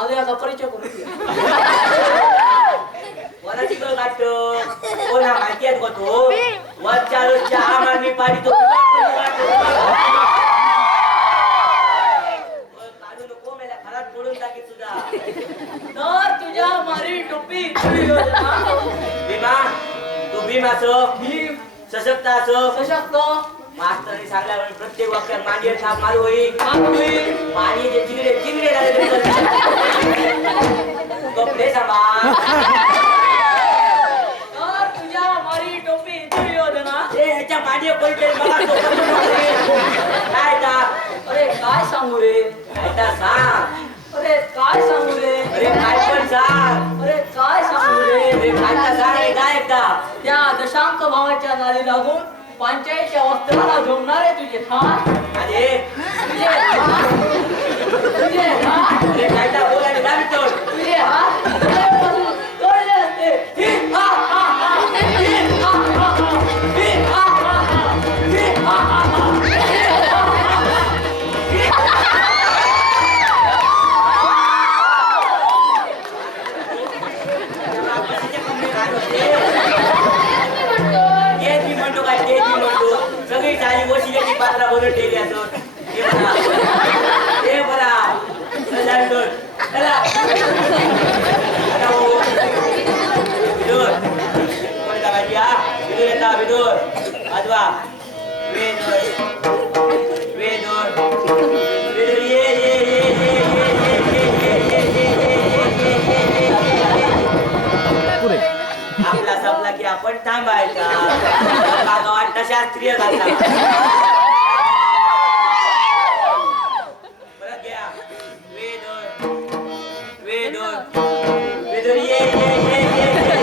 माझा याचा परिचय करून द्या. कोणाची गळ काढतो कोणा माहिती आहे का तो वरच्या रोजच्या आम्हाला मी पाडीतो काढू नको मेला खराब पडून टाकी तुझा तर तुझ्या मारी टोपी दुर्योधना. भीमा तू भीम असो भीम सशक्त असो सशक्त मास्तरांनी सांगल्यावर प्रत्येक वाक्यात मांडीवर थाप मारू होईल मानवी पाणीचे चिंगडे चिंगडे झाले कपडे सांभाळ तर तुझ्या मारी टोपी दुर्योधना. ह्याच्या मांडीवर कोणीतरी मला काय ता अरे काय सांगू रे, काय ता सांग अरे काय सांगू रे, अरे काय पण सांग अरे काय सांगू रे. अरे काय ता सांग रे काय एकदा त्या दशांक भावाच्या नादी लागून पंचायतच्या वस्त्राला झोमणारे तुझे हात अरे तुझे हात अरे काय ता बोल आणि दाबी तोड तुझे हात तोडल्यापासून तोडले असते. ही हा हा हा ही हा हा हा ही हा हा हा ही हा हा हा ही हा हा हा. म्हणतो काय ते म्हणतो सगळी सारी वशिल्याची पात्रा भरून ठेवली असो हे बरा विदूर अथवा वेदूर वेदूर वेदूर ये ये ये ये आपला संपला की आपण थांबायचा वाटतं शास्त्रीय घालता परत घ्या वेदूर वेदूर वेदूर ये ये ये ये ये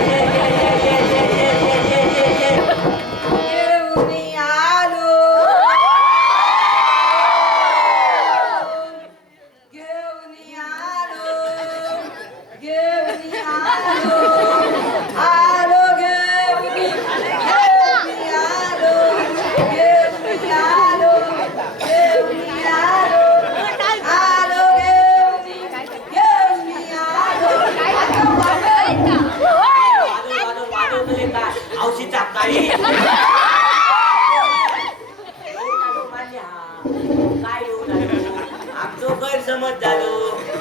समज झालो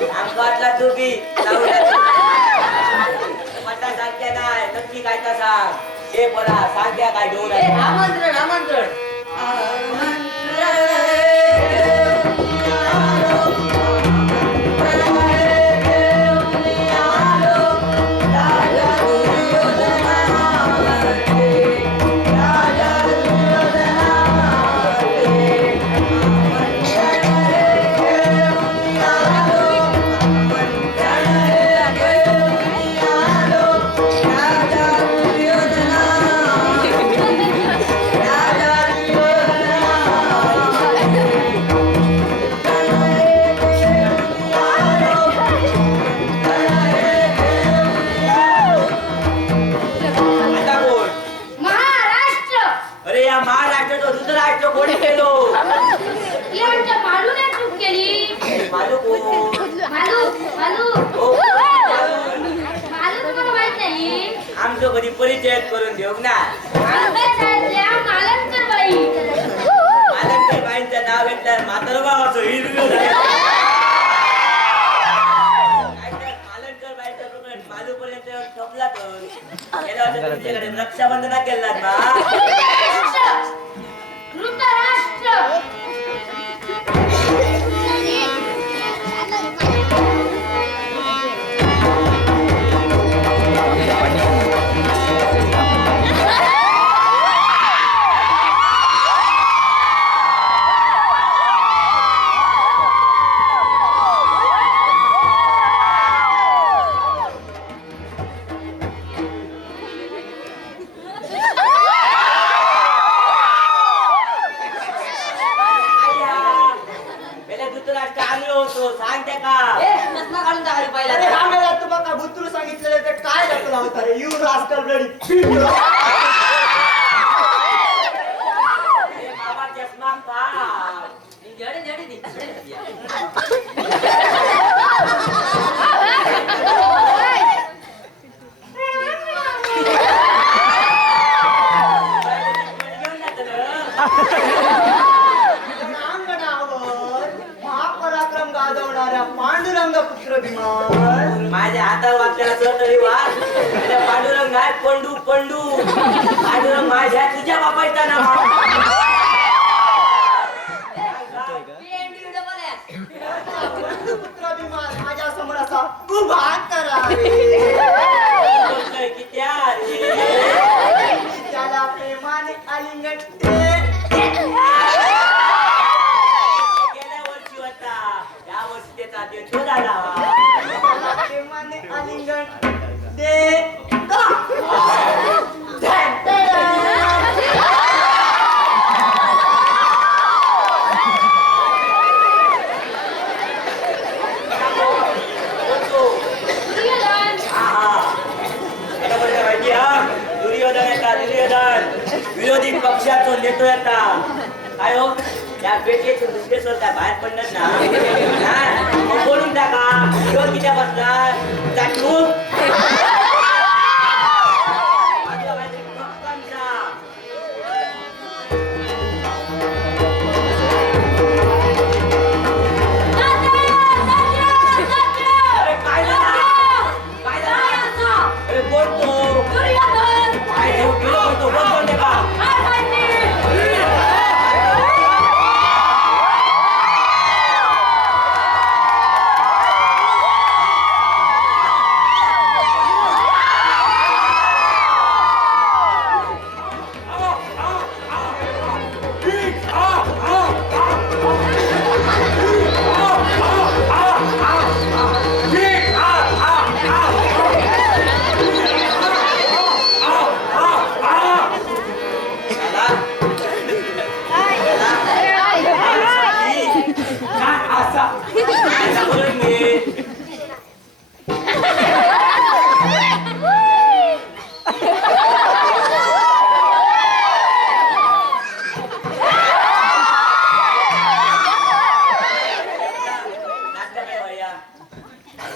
आमकातला दोघी पता सांगत्या नाही नक्की काय का सांग हे बरा सांगत्या काय घेऊन आमंत्रण आमंत्रण आमचं कधी परिचय करून देऊ ना मालनकर बाईंचं नाव घेतलं म्हातार भावाचं हिरवी मालनकर बाईंचा प्रकरण मालूपर्यंत ठोपला तर गेल्या वर्षी तुमच्याकडे रक्षाबंधना केला ना चष्मा वाचणाऱ्या पांडुरंग पुत्र भीमा. माझ्या हातावर वागताना सर तरी वाच. पांडुरंग आहे पंडू पंडू. पांडुरंग माझ्या तुझ्या बापायचा ना. पुत्र भीमा माझ्या समोर असा उभा करा बोलतोय की त्या रे. त्याला प्रेमाने आलिंगन गेल्या वर्षी होता. या वर्षी त्याचा देतो झाला. प्रेमाने आलिंगन दे. विरोधी पक्षाचो नेतो येता. काय हो त्या पेटेचे दुसरे स्वतः बाहेर पडणार ना. बोलून टाका. विरोध किती बसणार चाटू.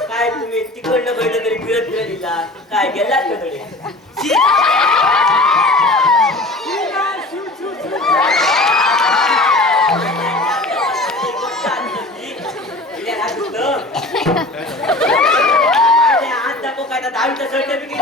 काय तुम्ही तिकडनं बैठं तरी फिरत फिरत दिला. काय गेलात का कडे. आज दाखव काय 10वीचं सर्टिफिकेट.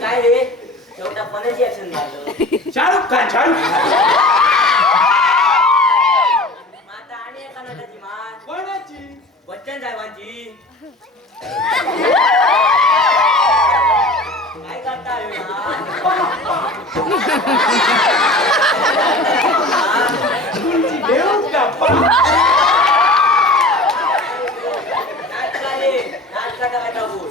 काय रे शेवटा पणाची ऍक्शन झालं. शाहरुख खान शाहरुख खान. आता आणि एका नटाची मान कोणाची. बच्चन साहेबांची. काय करताय तुमची देव का नाटका रे नाटका काय बोल.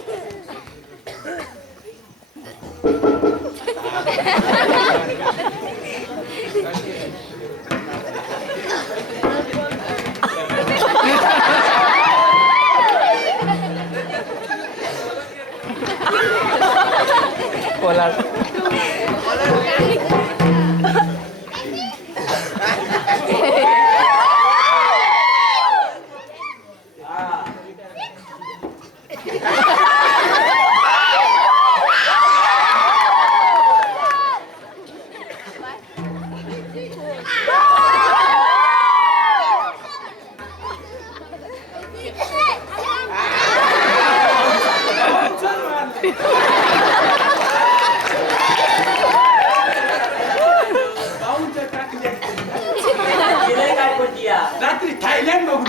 रात्री थायलंड बघून.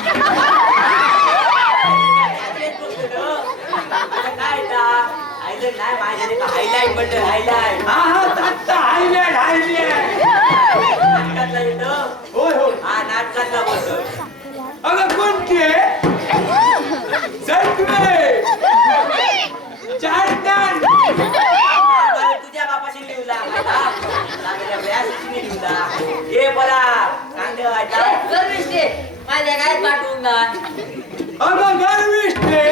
हायलाइट नाही माझ्या हायलाइट म्हणलं हायलाइट. हायलँड नाटकातला येतो. होय होय. हा नाटकातला बोलतो. अगं कोणती सगळे चारदान. तुझ्या बापाशी लिहला लिहला हे बोला चांगलं माझ्या काय पाठवून ना. अगं गर्विष्ठे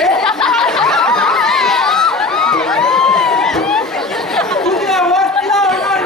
तुझ्या वस्त्रावर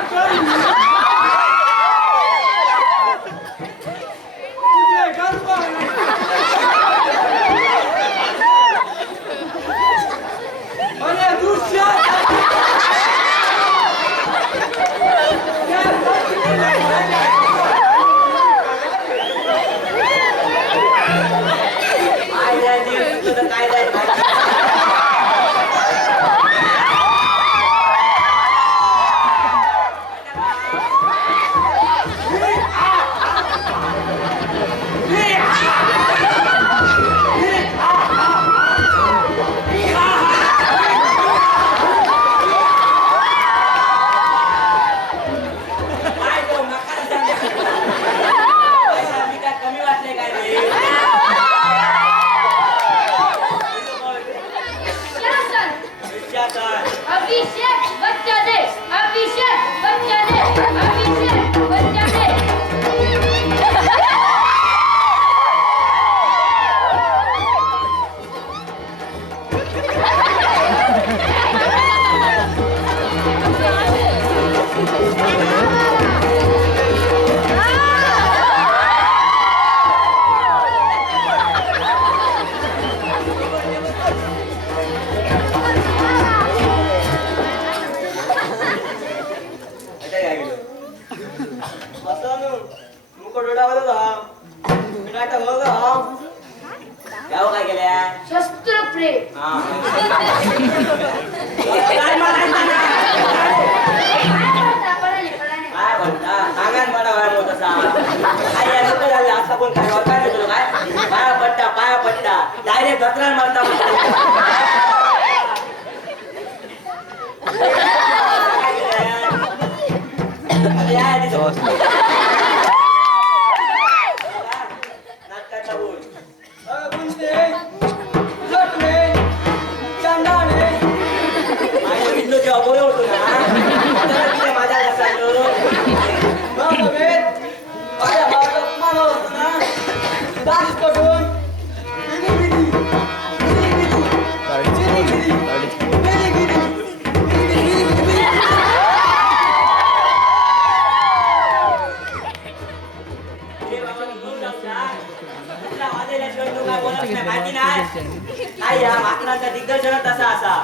असं मुकट उडावलं का हो का याव काय केल्या शस्त्र प्रेम हा काय म्हणायचं ना काय म्हणता सांगान मला काय मोठा काय या लोक झाले असं कोण काय काय नाही तुला काय पाया पट्टा डायरेक्ट गत्रान मारता नाटकाचा बोल माझ्या विंडो जेव्हा बोल होतो ना माझ्या माकडांचा दिग्दर्शन तसा असा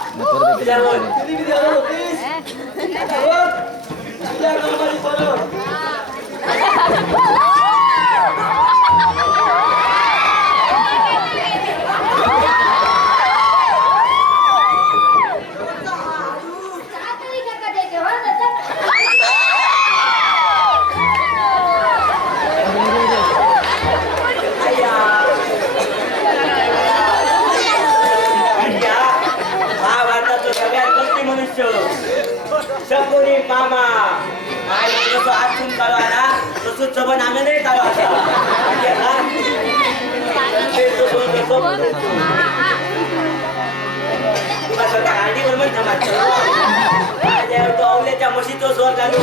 शकोनी मामा जसं आतून काढवा ना तसं सबन आम्ही नाही काढवा तुला स्वतः गाडीवर पण तो अवल्याच्या म्हशीतो स्वर घालू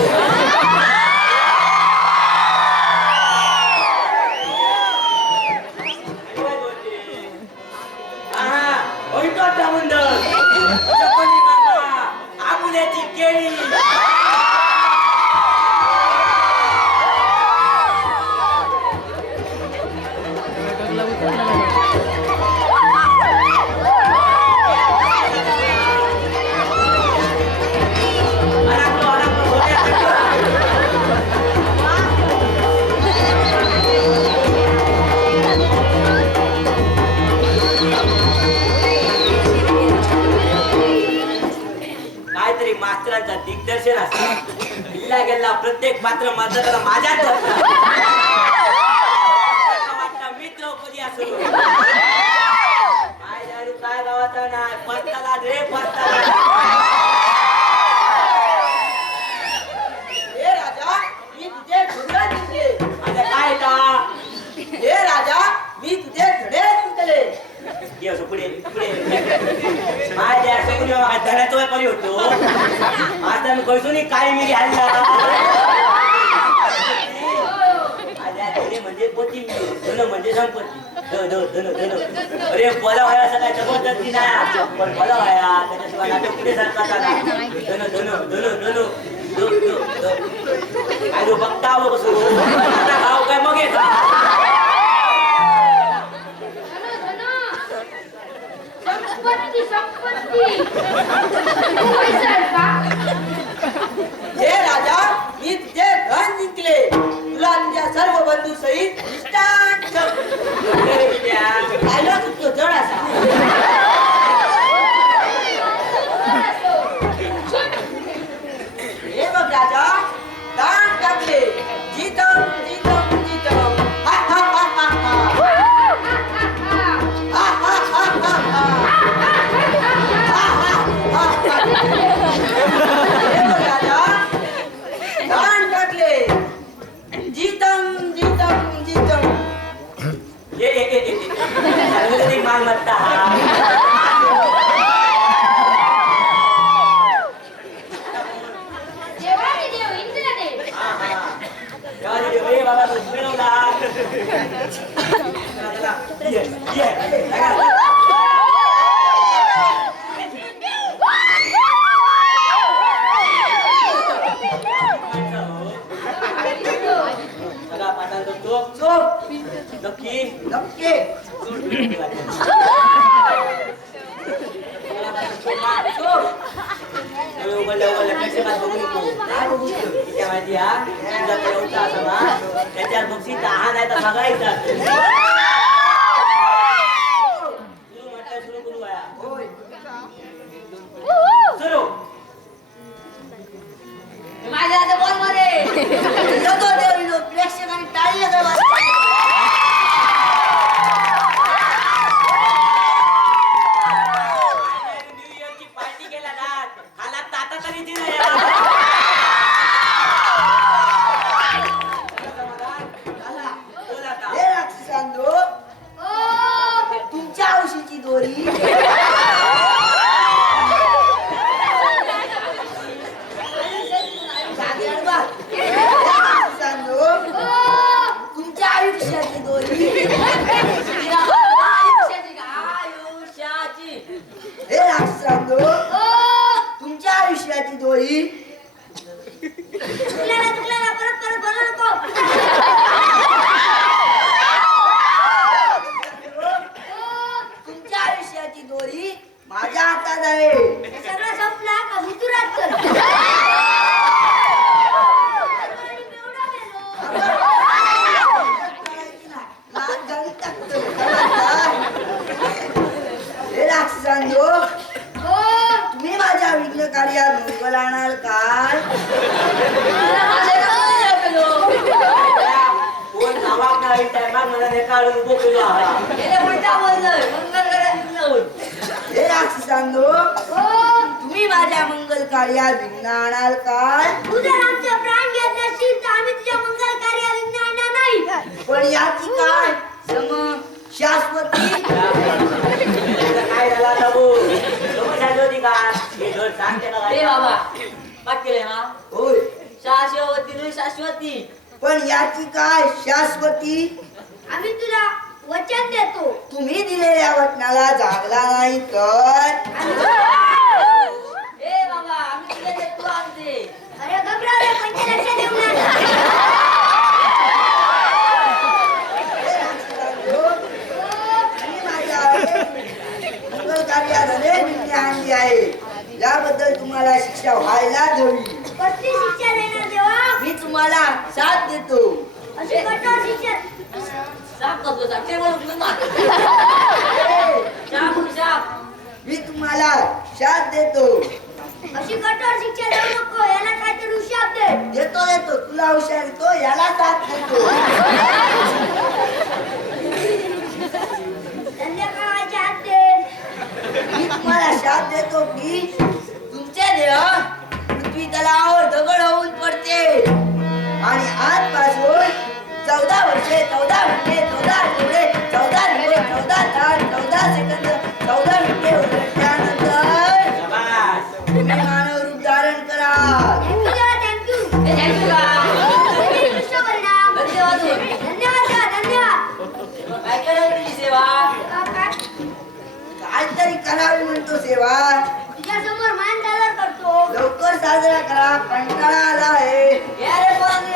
केळी मास्तरांचा दिग्दर्शन असतं किल्ला गेला प्रत्येक मात्र माझा माझ्याच मित्र कधी असो काय गावाचा नाही पत्ताला रे पत्ताला हे राजा मी तुझे घोडे जिंकले आता काय का हे राजा मी तुझे घोडे जिंकले ये असं पुढे माझ्या धड्याचा परी होतो आता मी खयसून काय मी घ्यायला म्हणजे कोथिंबीर धन म्हणजे संपत्ती धन अरे बला व्हाया असं काय जबरदस्ती नाही पण बला व्हाया त्याच्याशिवाय नाटक पुढे सरकारचा नाही धन काय बघता हवं कसं आता गाव काय मग येत हे राजा मी तुझे धन जिंकले तुला तुझ्या सर्व बंधू सहित निष्ठान राहिला तुझं जड असा हे बघ राजा दान टाकले जितम जितम जितम हा हा हा हा हा मालमत्ता बाबा नक्की नक्की उघडल्या प्रेक्षकात बघू नको. काय बघू तू? किती माहिती हा तुझा देवचा असा ना त्याच्यावर बक्षीस 10 नाही तर सगळा सुरू करू वया होय. सुरू माझ्या आता बॉल मध्ये येतो देव प्रेक्षकांनी टाळी वाजवा. न्यू इयरची पार्टी केला ना हाला ताता तरी ती नाही बोल आता. हे राक्षसांनो, तुमच्या औषधीची दोरी राक्षसांनो, तुमच्या आयुष्याची दोरी हे राक्षसांनो, तुमच्या आयुष्याची दोरी तुमच्या आयुष्याची दोरी माझ्या हातात आहे. सगळं संपला का हुतुरात कर लहान झाली टाकतो. हे राक्षसांनो, तुम्ही माझ्या विघ्न कार्यात मंगल आणाल काय? कोण नावाक नाही टायमात मला काढून उभो केलो हा हे राक्षसांनो, तुम्ही माझ्या मंगल कार्यात विघ्न आणाल काय? तुझं आमचं प्राण घेत नसशील तर आम्ही तुझ्या मंगल कार्याला विघ्न आणणार नाही. पण याची काय सम शाश्वती काय झाला नबू समज होती का हे घर सांगते का ए बाबा पाठ केले ना होय. शाश्वती शाश्वती पण याची काय शाश्वती? आम्ही तुला वचन देतो. तुम्ही दिलेल्या वचनाला जागला नाही तर ए बाबा आम्ही तुला देतो आमचे अरे घबरा रे पंच लक्ष देऊ नका. हे राक्षसांनो, तुम्ही माझ्या मंगल कार्यात अनेक विघ्ने आणली आहे. याबद्दल तुम्हाला शिक्षा व्हायलाच हवी. कसली शिक्षा देणार देवा? मी तुम्हाला साथ देतो. अशी कठोर शिक्षा साप करतो साप टेबल उचलून मार हे, शाप शाप मी तुम्हाला साथ देतो. अशी कठोर शिक्षा देऊ नको. याला काहीतरी उशाप दे. देतो देतो तुला हुशार देतो, याला साथ देतो. संध्याकाळच्या आत दे. मी तुम्हाला साथ देतो की तुमचे देह पृथ्वी तलावर दगड होऊन पडते आणि आजपासून 14 वर्षे 14 मिनिटे 14 आठवडे 14 दिवस 14 तास 14 सेकंद 14 मिनिटे उलटल्यानंतर शाबास तुम्ही मानव रूप धारण करा. थँक्यू देवा, थँक्यू. थँक्यू का हे कृष्ण परिणाम. धन्यवाद हो. धन्यवाद देवा, धन्यवाद. काय करायची तुझी सेवा काय? काहीतरी करावी म्हणतो सेवा. तुझ्यासमोर मान सादर करतो. लवकर साजरा करा, कंटाळा आला आहे. या रे पोरांनी,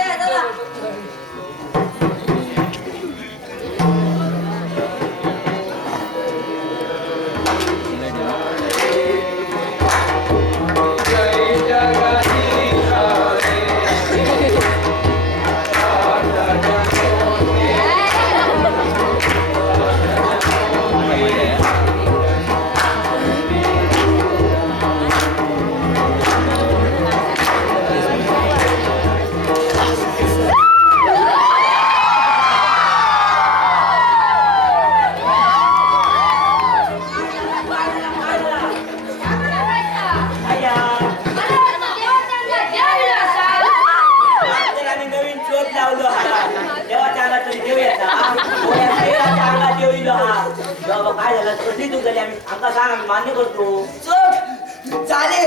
चला काय झालं कधी तू झाली आम्ही आमका सांग आम्ही मान्य करतो चोप झाले.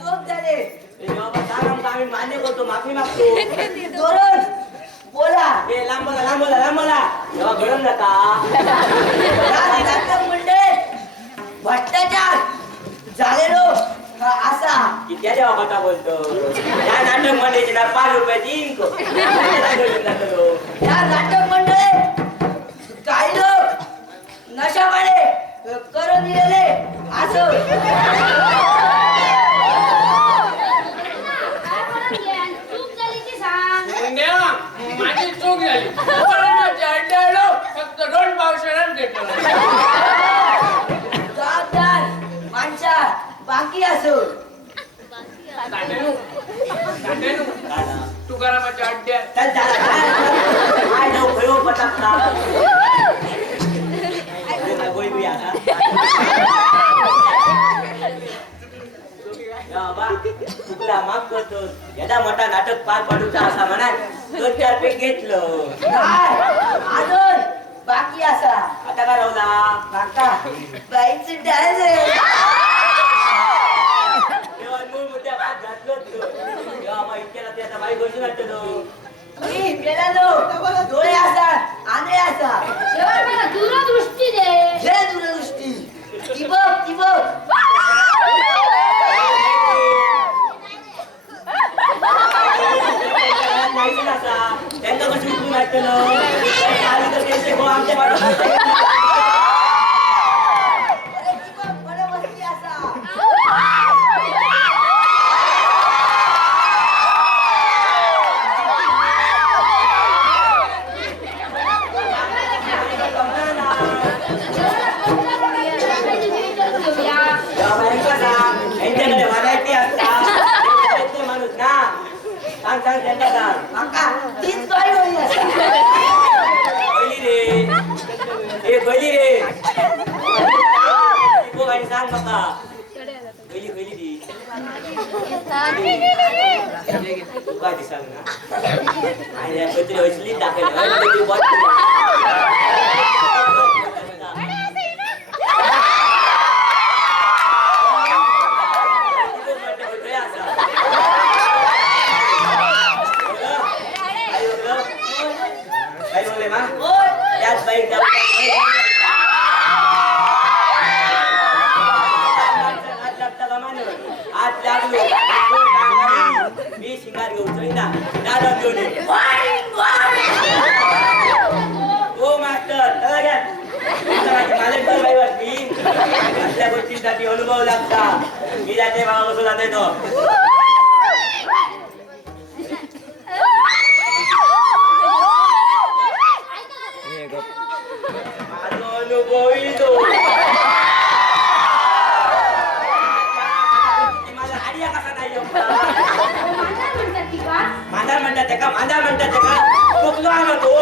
चोप झाले. सांग आमका आम्ही मान्य करतो माफी मागतो धोरण बोला. ए लांबला लांबला लांबला जेव्हा घडून जाता नाटक मंडळ भ्रष्टाचार झालेलो असा की त्या जेव्हा कथा बोलतो त्या नाटक मध्ये ना 5 रुपये दिन या नाटक मंडळे काही लोक नशामुळे करून दिलेले असं चूक झाली की सांग. मुंग्या, माझी चूक झाली दुकानाच्या अड्ड्याला फक्त 2 पावसाळ्यात घेतलं जबाबदार माणसा बाकी असो तुकारामाच्या अड्ड्यात चल काय जाऊ भयो पटाकला गोळी बिया चुकला माफ करतो एदा मोठा नाटक पार पाडूचा असा म्हणा 2-4 पेक घेतलं काय अजून बाकी असा आता काय राहला काका बाईचं डान्स आहे तेव्हा मूळ मुद्द्या भात घातलोच तेव्हा मग इतक्याला ते आता बाई गोष्टी घातलो मी गेला नो डोळे असतात आंधळे असतात एवढं मला दूरदृष्टी दे. हे दूरदृष्टी ती बघ त्यांना कशी उठून वाटतं आमच्या अरे ती बघ बरं बसली असा यांच्याकडे व्हरायटी असतात माणूस ना सांग त्यांना सांग काका तीच बाई होईल असा पहिली रे बघ आणि सांग बाबा पहिली ती तू काय ती सांग ना आणि काहीतरी हसली दाखवली काय बोलले मा त्याच बाईक आज लागलो मी शिंगार घेऊन ना दादा घेऊन हो मास्टर चला घ्या मालक तर बाई वाटली असल्या गोष्टींसाठी अनुभव लागता मी जाते बाबा बसून जाते तो माझा अनुभवी तो माझा आडिया कसा नाही मांदार म्हणतात ते का मांदार म्हणतात ते का चुकलो आलो तो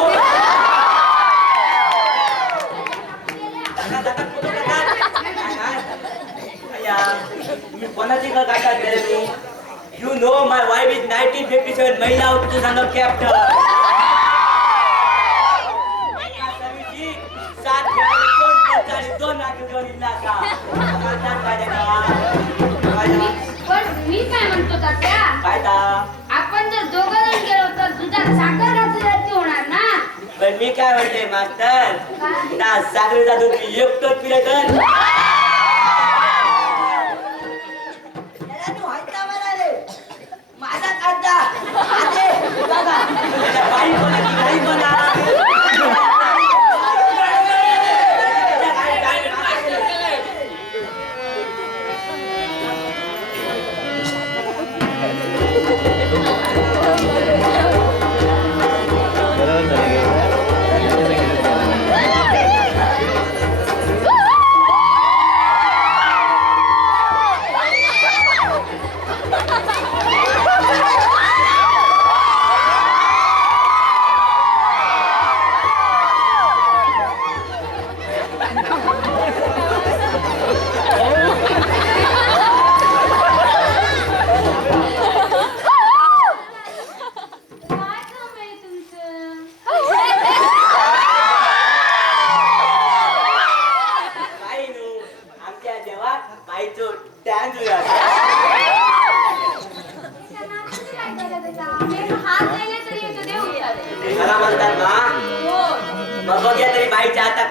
मी कोणाची का गाठात गेले me you know my wife is 1957 महिला उत्तर संघ कॅप्टन 2 राखीव घेऊन इल्ला का पण मी काय म्हणतो तात्या, काय ता आपण जर दोघं जण गेलो तर दुधात साखर घातली होणार ना. पण मी काय म्हणते मास्टर ना साखरेचा दूध मी एकटोच पिले तर तू हायता म्हणाले माझा काढता आते बघा बाई कोणाची गाई बना बघ्या तरी बाईच्या आता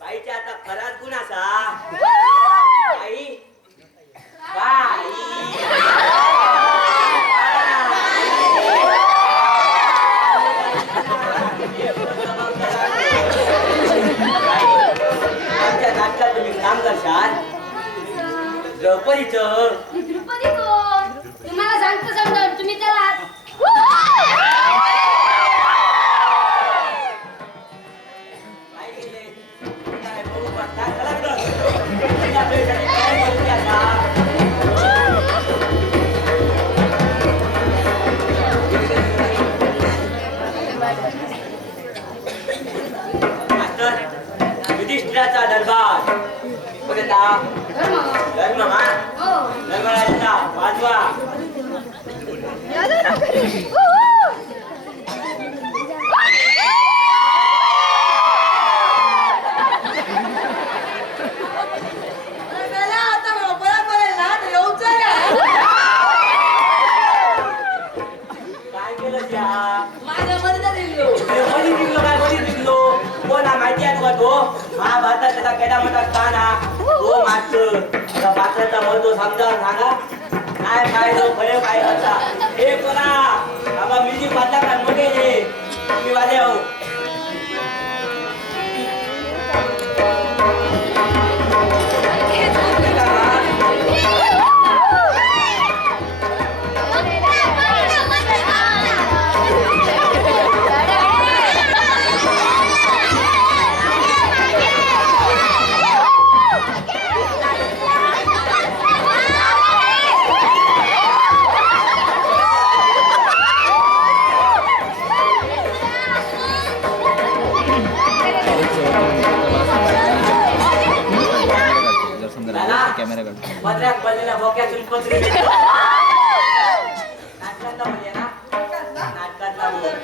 बाईच्या आता खराच गुण असा बाई बाई द्रौपदीचं. द्रुपदी कोण तुम्हाला सांगतो समजावून तुम्ही त्याला काय केले? काय बघू बसला? चला इकडं. तुझ्या आपल्यासाठी काय बोलते आता? आता युधिष्ठिराचा दरबार कोणता? धर्म हा हो धर्मराजाचा वाजवा. त्याला आता बरोबर आहे ना ते येऊच आहे. काय केलं त्या? माझ्या मध्ये दिलो अरे बळी निघलो काय बळी निघलो? कोण हा माहिती आहे तुला तो? महाभारतात त्याचा केडा मोठा स्थान हा तो मागचं त्या पात्राचा महत्व समजावून सांगा. काय फायदा फरक काय होता हे कोणा आम्हा म्युझिक वाजला का मोठे रे तुम्ही वाजव. पदरात पडलेल्या बोक्यातून पत्री नाटकातला म्हणजे ना नाटकातला बोल.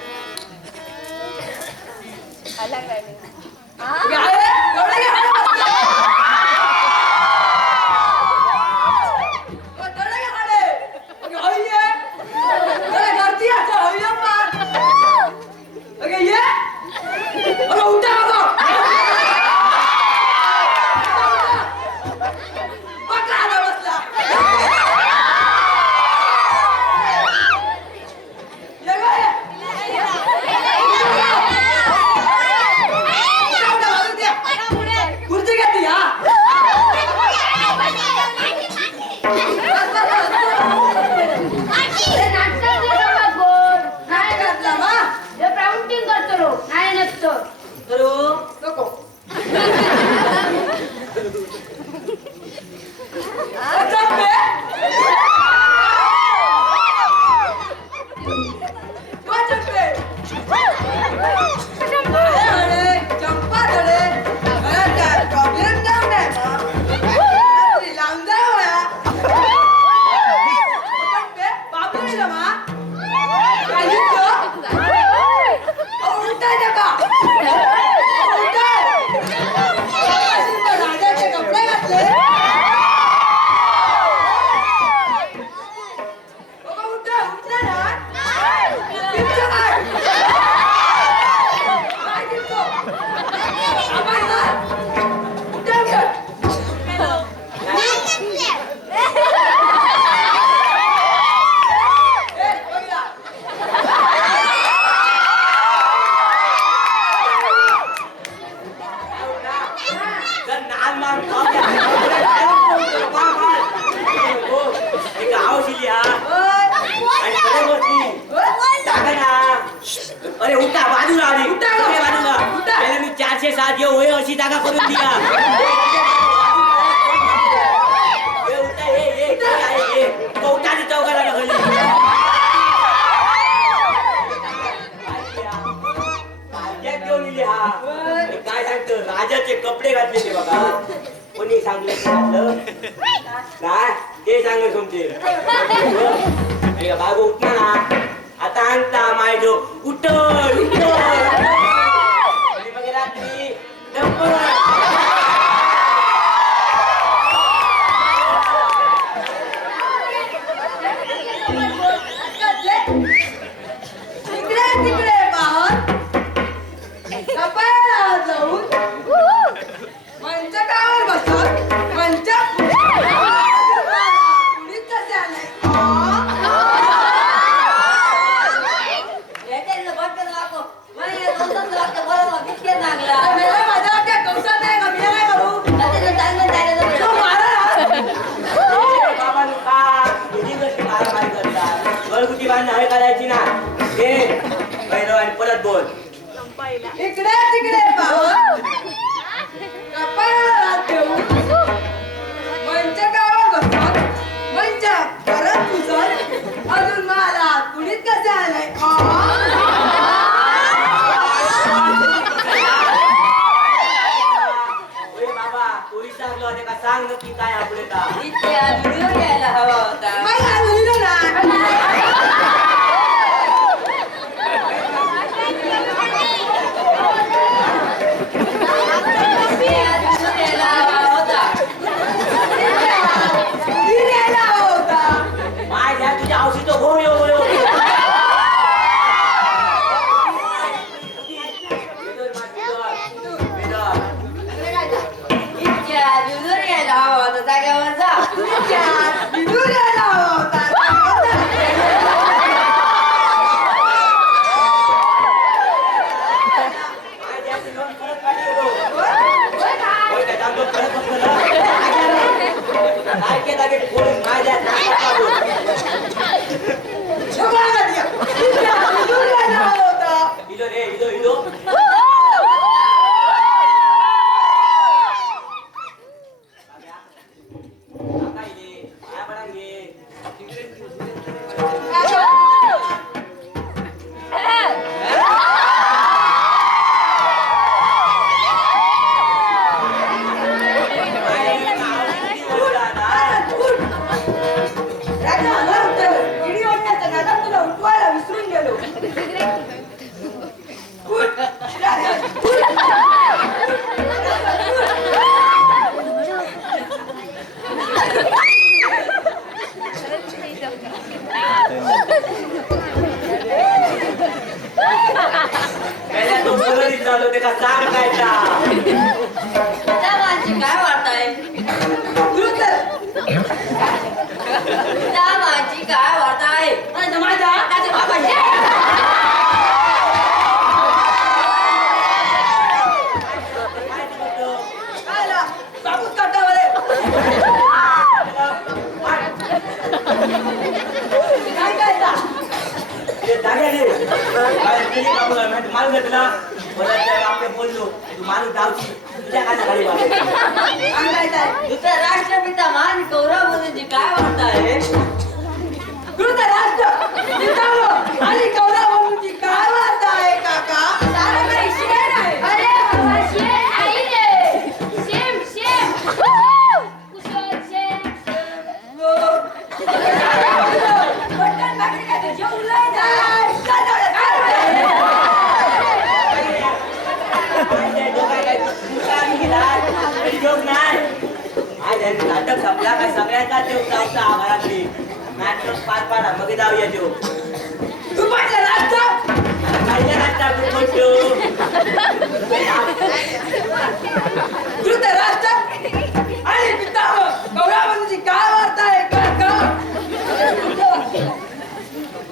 अरे उठा बाजूला आली बाजूला त्याला मी 407 ये होय अशी जागा करून दिला. चौकाला घेऊन हा काय सांगतो राजाचे कपडे घातले ते बघा कोणी सांगलं काय ते सांग तुमचे बाबू उठना ना आता आणता मायजो उठल आणि मग रात्री तिकडे बाहेर कपाळाला जाऊन मंचकावर बसत मंचक इकडे तिकडे पाहू कपाळाला हात ठेवून मंचकावर बसतात मंच परत पुसत अजून मला कुणीच कसे आलाय ओय बाबा कोणी सांगलो होते का सांग नक्की काय आपले का इथे व्हिडिओ घ्यायला हवा होता मला लिहिलं ना लिहिलेला होता माझ्या तुझ्या औषध तो हो यो यो जाग्यावर जा लिहिलेला होता माझ्या तुझ्या परत काढी येतो होय काय? ओय काय जातो परत बसला काय के दागे कोण माझ्या नाकात लागो लिहिलेला होता इदो रे इदो इदो काय रे काय पडांगे विसरून गेलो पहिल्या तो बोलत झालो ते का सांग काय का त्या माणशी काय वाटताय त्या माणशी काय वाटताय माझ्या हाताचे बाबाचे काय सांगतो कायला बाबूच काटावर काय काय ते दाग्याने काय केली बाबू मारू घेतला मला त्या आपले बोललो तू मारू डावची तुझ्या काय खाली वाटत दुसऱ्या राष्ट्रपिता मान कौरव मुलींची काय वाटताय आणि कौरवांची काय वार्ता आहे काका सारं काही शिवाय नाही अरे बाबा, शेण नाही रे. शेम, शेम. कुशल शेम. बटन भाकरी काय ते जेवलंय नाही. काय झालं? काय झालं? नाटक संपला काय सगळ्यांचा देव चावता आभारातली नाटक पार पाडा मग जाऊया देव तू पाहिजे राजा पहिल्या नाटकात तू म्हणतो तू तर राजा आणि पितामह कौरवांची काय वार्ता आहे काका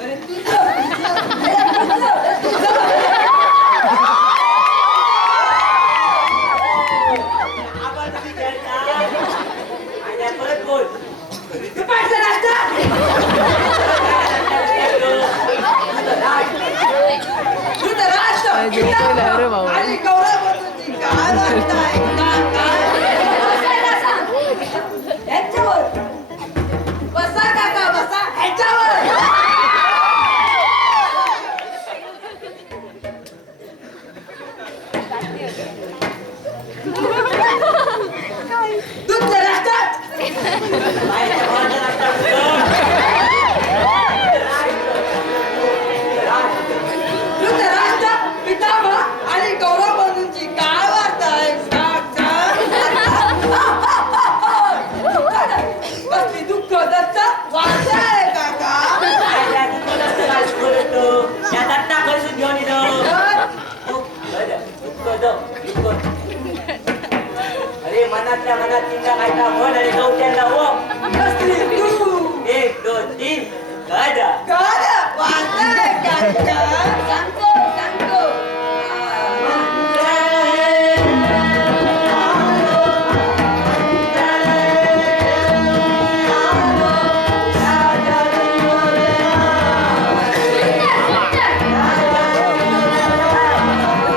अरे आभार तुम्ही खेळता आणि परत बोल तू पाहिजे राजा तू तर राजा आणि कौरवांची काय वार्ता आहे काका ह्याच्यावर बसा काका बसा ह्याच्यावर दूध राहतात बाहेरच्या भावाच्या नाटकात दूध राहतात पितामह आणि कौरव बंधूंची काय वार्ता आहे कसली दुःख दत्त वार्ता आहे काका त्या दत्ता कळसून घेऊन अरे मनातल्या मनात चिंता काय का म्हण आणि गवट्याला हो कसली तू 1 2 3 गाडा काय वार्ता आहे काका सांगतो, सांगतो. सुंदर,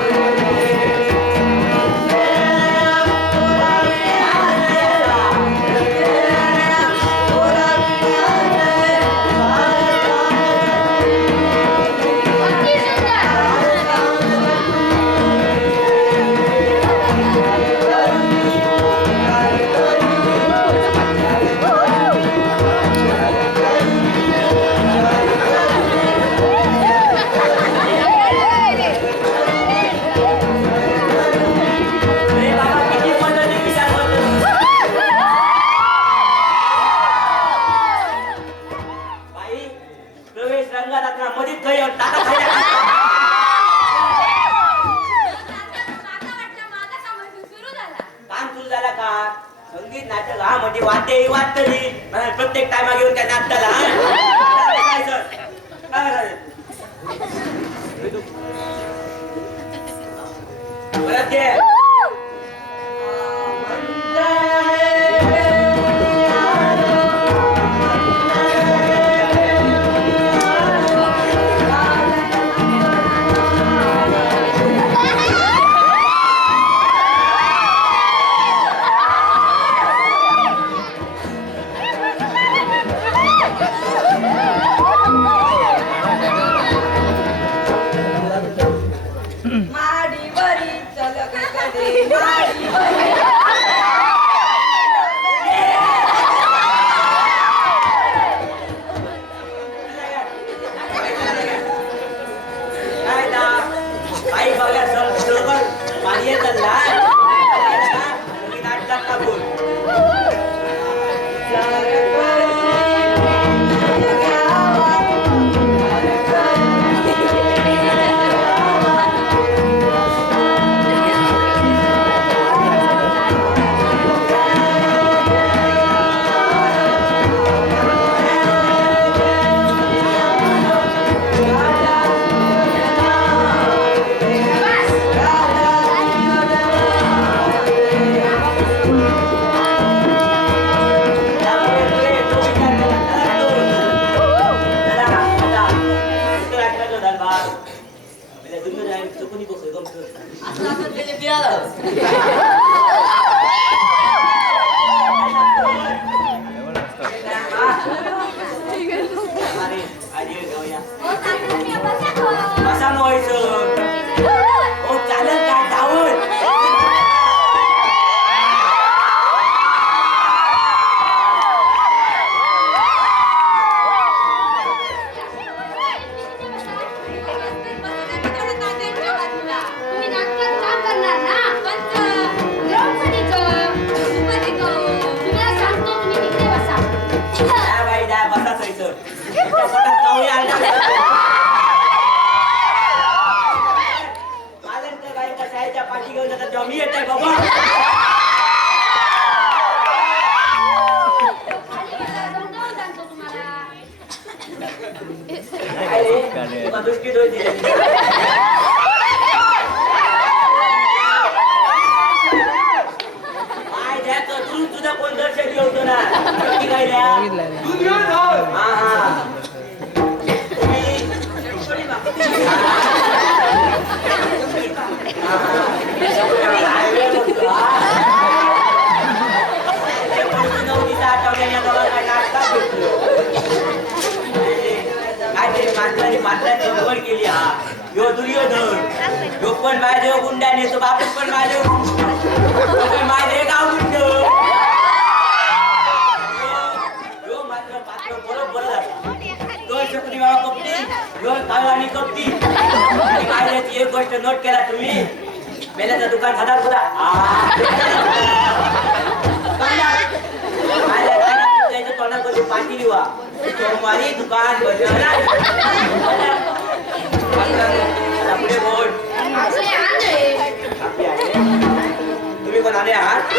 सुंदर. नाटकात संगीत नाटक हा म्हणजे वाद्य वाजतली प्रत्येक टायमा घेऊन त्या नाटकाला काय सर काय करायचं? परत घे. माडीवरी चल गगने माडीवरी काय ना आई बघा बरोबर पाणी चालला नाटकात टाकून तुम्ही नाटकात काम करणार ना ग्राउंडमध्ये तुम्हाला सांगतो तुम्ही तिकडे बसा पाठी घेऊन जातात जेव्हा मी येत आहे बाबा समजावून सांगतो तुम्हाला दुष्किट होती तुझा कोण दर्शन घेऊन ना काय हा हा मात्राची निवड केली हा यो दुर्योधन यो पण माझे गुंडाने तो बापूस पण माझे माझे गाव गुंड यो मात्र पात्र बरोबर दोन शकुनी बाबा कपटी यो काळवाणी कपटी आणि माझ्याची एक गोष्ट नोट केला तुम्ही मेल्याचं दुकान साधार सुद्धा तोंडामध्ये पाठी लिवा सोमवारी दुकान पुढे बोर्ड तुम्ही कोण आले आहात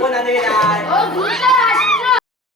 कोण आले नाही